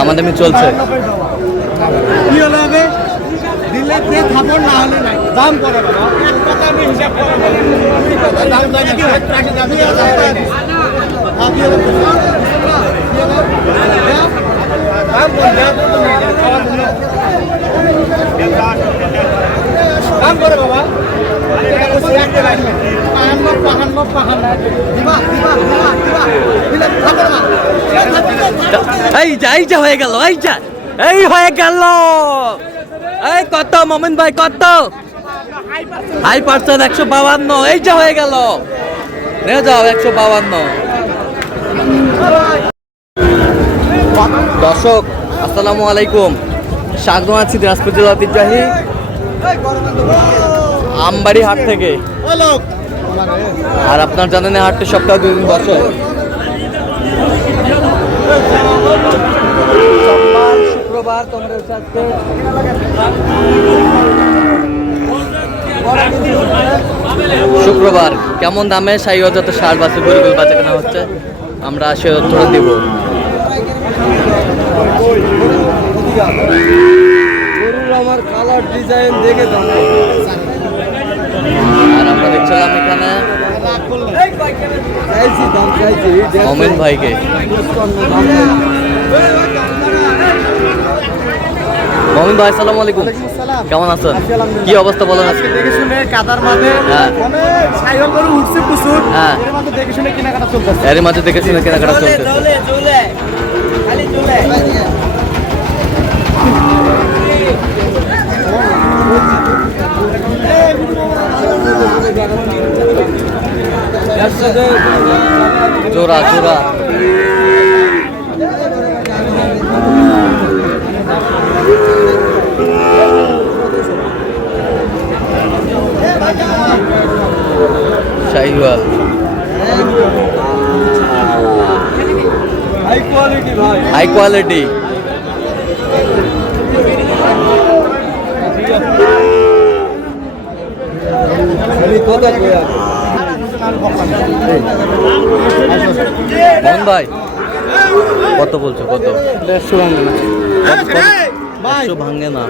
দামাদামি চলছে। কি হলে হবে? দিলে কে খাবো, না হলে নাই। দাম করে বাবা, এক টাকা আমি হিসাব করে দাম দেয় না, এক টাকা দাম দিয়ে দাম করে দিস। দাম করে দাম করে বাবা, এই যা হয়ে গেল, এই হয়ে গেল। এই কত মোমিন ভাই, কত? High percent 152। এই যা হয়ে গেল, নিয়ে যাও 152। দর্শক আসসালামু আলাইকুম, স্বাগত আছি দিনাজপুর জেলা ঐতিহ্যবাহী আমবাড়ি হাট থেকে। আর আপনার জানেন এই হাটটি সপ্তাহে 2 দিন বসে, সোমবার শুক্রবার। শুক্রবার কেমন দামে সাইওয়াল যত সার বাছুর গরুগুলো বাচ্চা কেনা হচ্ছে, আমরা সে তথ্যটা দিব। আমার কালার ডিজাইন দেখে দাম। আর আমরা দেখছিলাম এখানে মোমিন ভাইকে। মোমিন ভাই আসসালামু আলাইকুম, কেমন আছেন? কি অবস্থা বলেন? আজকে দেখে শুনে কাদার মাঝে সাইওয়াল গরু উঠছে প্রচুর, এর মাঝে দেখে শুনে কেনাকাটা চলতেছে। এর মাঝে দেখে শুনে কেনাকাটা চলতেছে। জোড়া জোড়া শাহিওয়াল, হাই কোয়ালিটি ভাই, হাই কোয়ালিটি। মোহন ভাই কত বলছো? কত? 150 ভাঙে না ভাই, ভাঙে না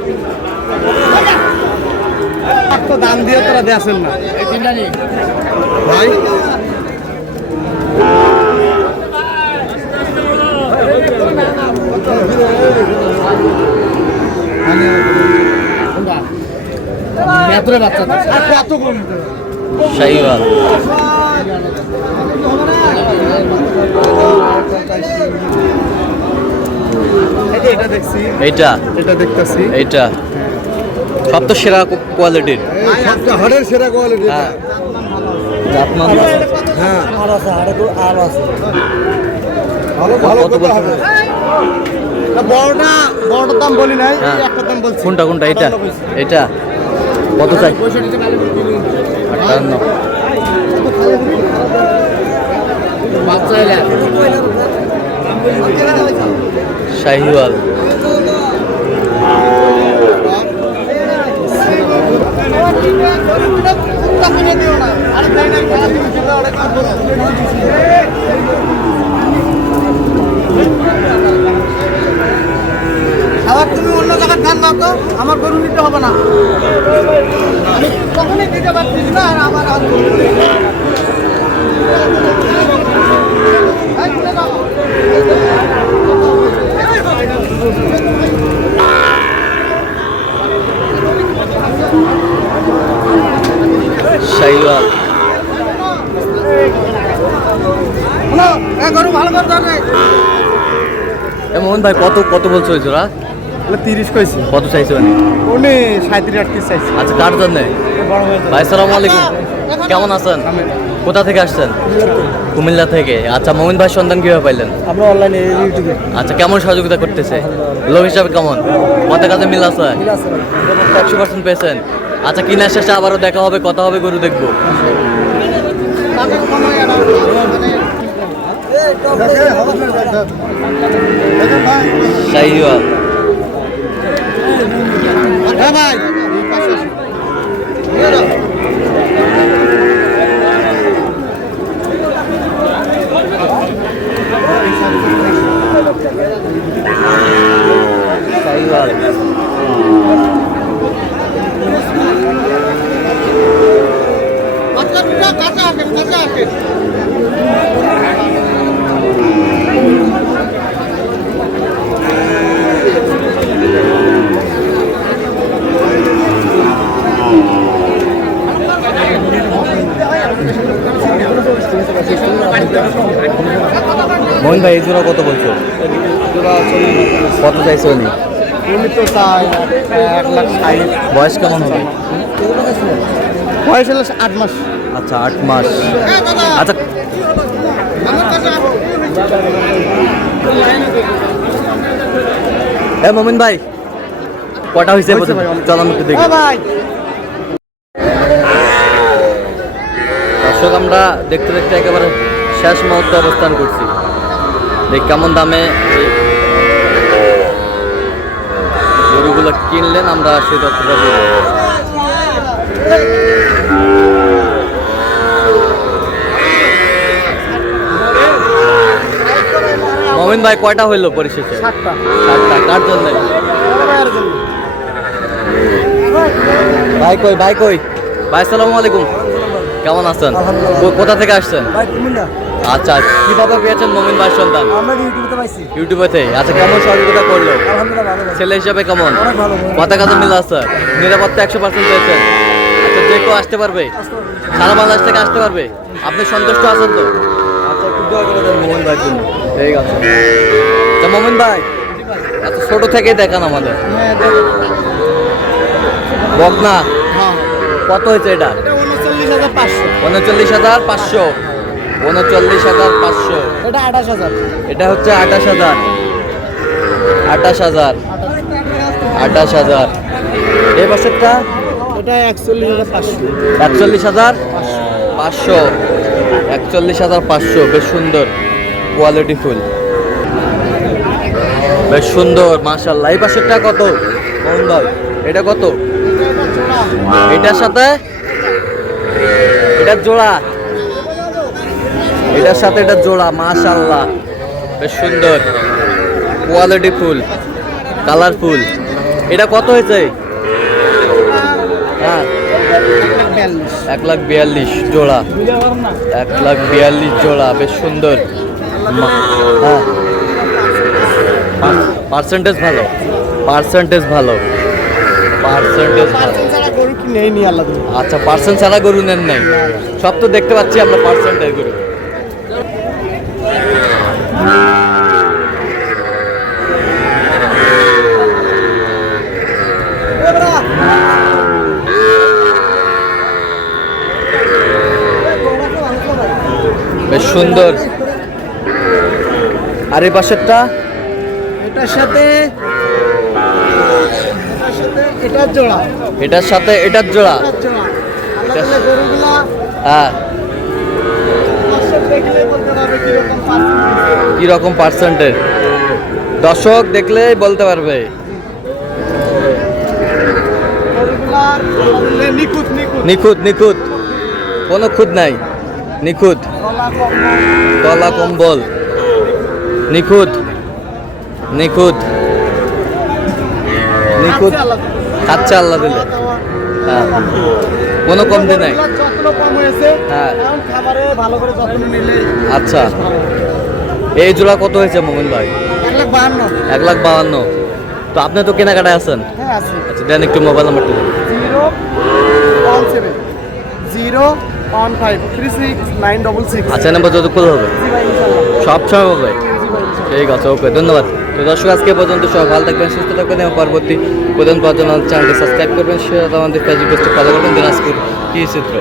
তো দাম দিয়ে তোরা দেছেন না এই তিনটা নি ভাই। শাহিওয়াল এটা দেখছি, এটা দেখতেছি, এইটা সব তো সেরা কোয়ালিটির, হাড়ের সেরা কোয়ালিটি। হ্যাঁ জাতমান, হ্যাঁ আর আছে, আর আছে ভালো কত বলছো? বড়টার দাম বলি নাই, হ্যাঁ। একটা দাম বলছি। কোনটা এটা কত চাই? 58। শাহিওয়াল আবার তুমি অন্য জায়গায় ধান দাও তো, আমার গরু নিতে হবে না, আমি কখনই দিতে পারছিস না। আর আমার শাহিওয়াল গরু ভালো করে ধরে। মোহন ভাই কত বলছো ওই জোড়া? 30 কইছি। কত চাইছো? উনি 37-38 চাইছি। আচ্ছা কার জন্য? ভাই আসসালামু আলাইকুম, কেমন আছেন? কোথা থেকে আসছেন? কুমিল্লা থেকে। আচ্ছা মোমিন ভাই সন্ধান কিভাবে পাইলেন? আমরা অনলাইনে ইউটিউবে। আচ্ছা কেমন সহযোগিতা করতেছে? লোক হিসাবে কেমন? কথা কাজে মিল আছে? 100% পেয়েছেন। আচ্ছা কিনার শেষে আবারও দেখা হবে, কথা হবে, গরু দেখবো। শাহিওয়াল ভাই সাইওয়াল। কাঁচা আসেন। মোহন ভাই এই জোড়া কত বলছো? কত চাইছো উনি? উনি তো চাই 1,60,000। বয়স কেমন হবে? বয়স হলো 8 মাস। আচ্ছা 8 মাস। আচ্ছা মোমিন ভাই কটা হয়েছে? চলো আমি একটু দেখি। ভাই দর্শক আমরা দেখতে দেখতে একেবারে শেষ মুহূর্তে অবস্থান করছি। দেখ কেমন দামে এই গরুগুলো কিনলেন, আমরা সেই তথ্যটা দেব। মমিন ভাই কয়টা হইলো পরিশেষে? 7টা। 7টা। কার জন্য? ভাই কই ভাই কই ভাই, আসসালামু আলাইকুম, কেমন আছেন? কোথা থেকে আসছেন? আচ্ছা কিভাবে পেয়েছেন মমিন ভাই সন্তান? ইউটিউবে। আচ্ছা কেমন সহযোগিতা করলো? ছেলে হিসাবে কেমন? কথা কাজে মিল আছে? নিরাপত্তা 100% পেয়েছেন? আচ্ছা যে কেউ আসতে পারবে? সারা বাংলাদেশ থেকে আসতে পারবে? আপনি সন্তুষ্ট আছেন তো? আচ্ছা একটু দোয়া করে দেন মোমিন ভাইয়ের জন্য। ঠিক আছে। আচ্ছা মোমিন ভাই এত ছোট থেকেই দেখান আমাদের বকনা। কত হয়েছে এটা? 39,500। 39,500। 39,500। এটা 28,000। এটা হচ্ছে 28,000। 28,000। 28,000। এই পাশেরটা? এটা 41,500। 41,500। 41,500। বেশ সুন্দর কোয়ালিটি ফুল, বেশ সুন্দর মাশাআল্লাহ। এই পাশেরটা কত মোহন ভাই? এটা কত? এটার সাথে এটার জোড়া? এটার সাথে এটার জোড়া মাশাআল্লাহ, বেশ সুন্দর কোয়ালিটি ফুল, কালারফুল। এটা কত হয়েছে? হ্যাঁ 1,42,000 জোড়া। 1,42,000 জোড়া, বেশ সুন্দর। হ্যাঁ পার্সেন্টেজ ভালো, পার্সেন্টেজ ভালো, পার্সেন্টেজ ভালো। আচ্ছা পার্সেন্ট ছাড়া গরু নেন নাই? সব তো দেখতে পাচ্ছি আমরা পার্সেন্টের গরু। বেশ সুন্দর। আর এই পাশেরটা? এটার সাথে এটার জোড়া। এটার সাথে এটার জোড়া? গরুগুলা হ্যাঁ দেখলে বলতে পারবে কিরকম পার্সেন্টের, দর্শক দেখলেই বলতে পারবে। নিখুঁত নিখুঁত নিখুঁত, কোনো খুঁত নাই, নিখুঁত। গলা কম্বল নিখুঁত নিখুঁত নিখুঁত। আচ্ছা আল্লাহ দিলে। হ্যাঁ কোনো কমতি নাই। যত্ন কম হয়েছে। হ্যাঁ খাবারে ভালো করে যত্ন নিলে। আচ্ছা এই জোড়া কত হয়েছে মোমিন ভাই? 1,52,000। 1,52,000। তো আপনি তো কেনাকাটায় আছেন? হ্যাঁ আছি। আচ্ছা দেন একটু মোবাইল নাম্বারটা দেন। 017 01536 আচ্ছা নাম্বার যতক্ষণ হবে সব সময় হবে। ঠিক আছে ওকে ধন্যবাদ। তো দর্শক আজকে পর্যন্ত সব ভালো থাকবেন, সুস্থ থাকবেন এবং পরবর্তী প্রধান চ্যানেলটি সাবস্ক্রাইব করবেন, সেটা আমাদের ফেসবুক পেজটি ফলো করবেন দিনাজপুর কি চিত্র।